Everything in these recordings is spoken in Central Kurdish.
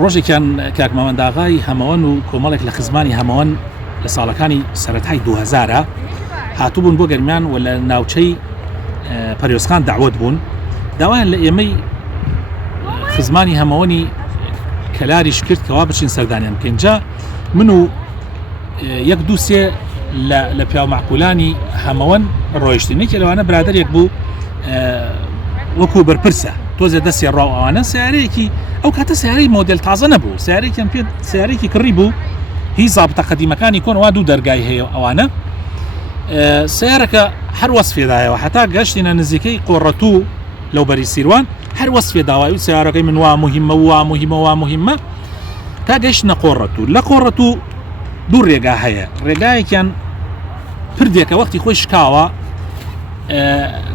ڕۆژێکیان کاک مامەنداغای هەمەوەن و کۆمەڵێک لە خزمانی هەمەوەن لە ساڵەکانی سەرەتای 2000 هاتوبوون بۆ گەرمیان و لە ناوچەی پەرێوسخان داوت بوون، داوایان لە ئێمەی خزمانی هەمەوەنی کەلاریش کرد کەوا بچین سەردانیان بکەینجا من و یەک دووسێ لە پیاو معقولانی هەمەوەن ڕۆیشتنێکی لەوانە برادێک بوو وەکو بەرپرسە تۆزێ دەستی ڕاو ئەوانە سیارەیەکی ئەو کاتە سیارەی مۆدل تازە نەبوو، سیارێکیان پێ سیارێکی کڕی بوو، هی زابتە قەدیمەکانی کۆنەوە دوو دەرگای هەیە ئەوانە. سیارەکە هەر وەسفێدایەوە حتا گەشتینە نزیکەی قۆڕەتوو لەو بەری سیروان هەر وەسفێ داوای و سیارەکەی من وا مهمە تا گەشتنە قۆڕەتوو. لە قۆڕەتوو دوو ڕێگا هەیە، ڕێگایەکیان پردێکە وەختی خۆی شکاوە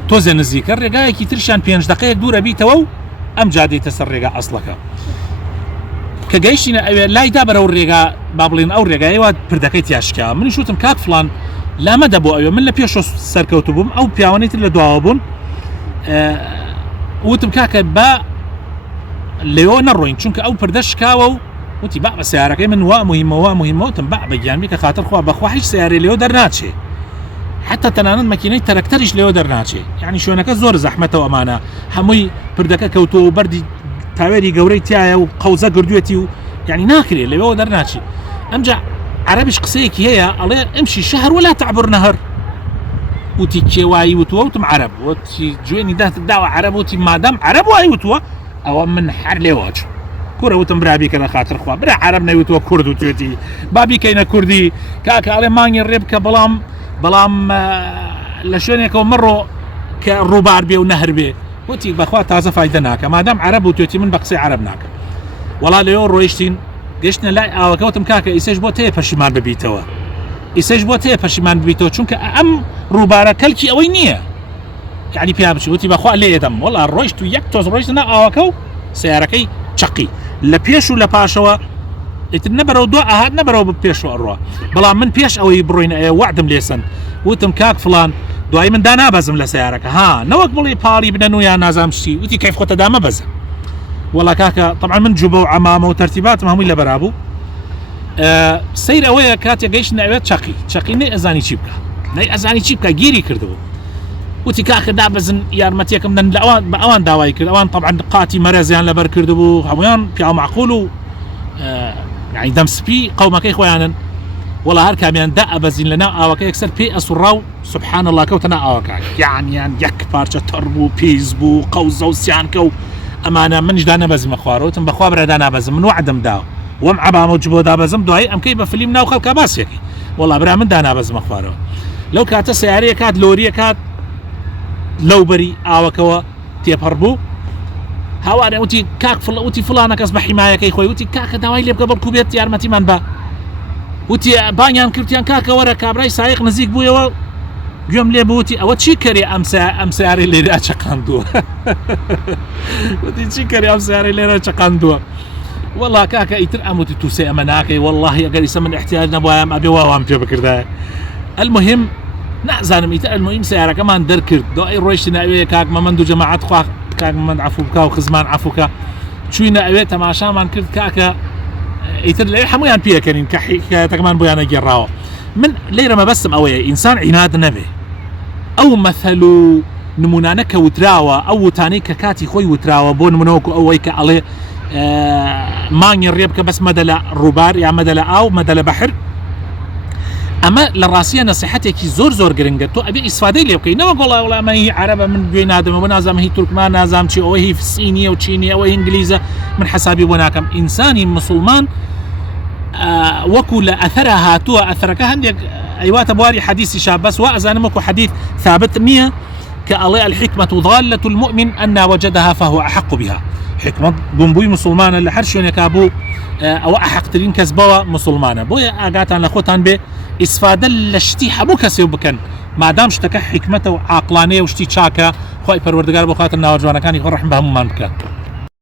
تۆزە نزیکە، ڕێگایەکی ترشان 5 دقەیەک دوورە بیتەوە و ئەم جادەیتە سەر ڕێگا ئەسڵەکە کە گەیشتینە ئەوێ لایدا بەرەو ڕێگا با بڵێن ئەو ڕێگایەوە پردەکەی تیاشکا. منیش وتم کاک فڵان لامە دەبوو ئەوێ، من لە پێش سەرکەوتو بووم، ئەو پیاوانەی تر لە دواوە بوون، وتم کاکە با لێەوە نەڕۆین چونکە ئەو پردە شکاوە و وتی با بە سیارەکەی من وا مهمەوە وتم با بەگیانبی کە خاتر خوا بەخوا هیچ سیارەی لێەوە دەرناچێ، حتى تەنانەت مەکینەی تەرەکتەریش لێەوە دەرناچێ، یعنی شوێنەکە زۆر زەحمەتەوە ئەمانە هەمووی پردەکە کەوتۆ و بەردی تاوێری گەورەی تایە و قەوزە گردوێتی و یعنی ناکرێت لێەوە دەرناچێ. ئەمجا عەرەبیش قسەیەکی هەیە ئەڵێ ئەمشی شەهر ولا تعبر نەهر، وتی کێوایی وتووە وتم عەرەب، وتی جوێنی داوە عەرەب، وتی مادام عەرەب وای وتووە ئەوە من هەر لێوە چوو کوورە وتم برابی کە لە خاتر خوا برا عەرەب نەیوتووە کورد و توێتی بابی کەینە کوردی کاکە ئەڵێ مانگی ڕێ بکە بەڵام لە شوێنێکەوە مەڕۆ کە ڕووبار بێ و نەهر بێ، وتی بەخوا تازە فایدە ناکە مادام عەرەب و توێتی من بە قسەی عەرەب ناکە. وەڵا لێەوە ڕۆیشتین گەشتنە لای ئاوەکە، وتم کاکە ئیسەش بۆ تەیە پەشیمان ببیتەوە، ئیسەش بۆ تەیە پەشیمان ببیتەوە چونکە ئەم ڕووبارە کەلکی ئەوەی نییە، یعنی پیا بچی، وتی بەخوا لێ دەم. وەڵا ڕۆیشت و یەک تۆز ڕۆیشتنە ئاوەکە و سیارەکەی چەقی لە پێش و لە پاشەوە ئیتر نەبەرەوە دو ئاهات نەبەرەوە بە پێشەوە ئەڕوا، بەڵام من پێش ئەوەی بڕۆینە ئەوە وعدم لێسن، وتم کاک فڵان دوای من دانابەزم لە سیارەکە، ها نەوەک بڵێ پاڵی بنەن و یان نازام شتی، وتی کەیف خۆتە دامەبەزە. وەڵا کاکە طبعا من جوبە و عەمامە و تەرتیباتم هەمووی لەبەرا بوو. سەیر ئەوەیە کاتێک گەیشتنە ئەوێ چەقی نەی ئەزانی چی بکە، گیری کردبوو، وتی کاکە دابەزن یارمەتیەکەم بدەن، بە ئەوان داوای کرد، ئەوان طبعا قاتی مەرەزیان لەبەر کردبوو، هەمویان پیاو معقول و يعني دەمسپی قەومەکەی خۆیانن. وەڵا هەر کامیان دا ئەبەزین لەناو ئاوەکە یەکسەر پێی ئەسوڕا و سوبحان الله کەوتە ناو ئاوەکە، یعنیان یەک پارچە تەڕ بوو، پیس بوو، قەوزە و سیانکە و ئەمانە منیش دا نەبەزیمە خوارەوتم بەخوا برا دا نابەزم، من وعدم دا وەم عەبامە و جبۆ دابەزم دوایی ئەمکەی بە فلیم ناو خەڵکە باسێکی، وەڵا برا من دا نابەزمە خوارەوە. لەو کاتە سیارەیە کات لۆریە کات لەو بەری ئاوەکەوە تێپەڕ بوو، هاوارێ وتی کاک وتی فڵانە کەس بە حیمایەکەی خۆی، وتی کاکە داوای لێ بکە بەڵکو بێت یارمەتیمان بە، وتی بانیان کردیان کاکە وەرە کابرای سایق نزیک بوویەوە گوێم لێ بووتی ئەوە چی کەری ئەم سیارەی لێرە چەقاندووە، وتی چی کەری ئەم سیارەی لێرە چەقاندووە. وەڵا کاکە ئیتر ئەموتی تووسێ ئەمە ناکەی، وەڵڵاهی ئەگەر ئیسە من احتیاج نەبووایە ئەبێ واوام پێ بکردایە. المهم نازانم ئیتر المهم سیارەکەمان دەرکرد، دوای ڕۆیشتنە ئەوێ کاک مەمەند و جەماعەت خوا کاک مەمەند عەفو بکا و خزمان عەفوکە چووینە ئەوێ تەماشامان کرد، کاکە ئیتر لەوێ هەمویان پێکەنین کە حکایەتەکەمان بۆیانە گێڕاوە. من لێرە مەبەستم ئەوەیە ئینسان عناد نەبێ، ئەو مەثەل و نمونانە کە وتراوە، ئەو وتانەی کە کاتی خۆی وتراوە بۆ نمونەوەکو ئەوەی کە ئەڵێ مانگی ڕێ بکە بەس مەدە لە ڕووبار یا مەدە لە ئاو مەدە لە بەحر، ئەمە لە ڕاستیە نەسیحەتێکی زۆر گرنگە، تۆ ئەبێ ئیسفادەی لێ بکەی، نەوە گۆڵا وڵامە هی عەرەبە من گوێ نادەمەوە نازام هی تورکمان نازام چی، ئەوە هی فسینیە و چینی، ئەوە ئینگلیزە، من حەسابی بۆ ناکەم. ئینسانی مسلمان وەکو لە ئەثەرە هاتووە، ئەثەرەکە هەندێک ئەیواتە بواری حەدیثی شا بەس وا ئەزانم وەکو حەدیث ثابت نییە کە ئەڵێ الحکمة ضالة المؤمن أن وجدها فهو أحق بها، حکمت بوونبووی مسلمانە لە هەر شوێنێکا بوو ئەوە ئەحەقترین کەس بەوە مسلمانە، بۆیە ئاگاتان لە خۆتان بێ ئیسفادە لە شتی هەموو کەسێ بکەن مادام شتەکە حکمەتە و عاقلانەیە و شتی چاکە، خۆی پەروەردگار بۆ خاتر ناوەجوانەکانی خۆ ڕەحم بە هەمومان بکە.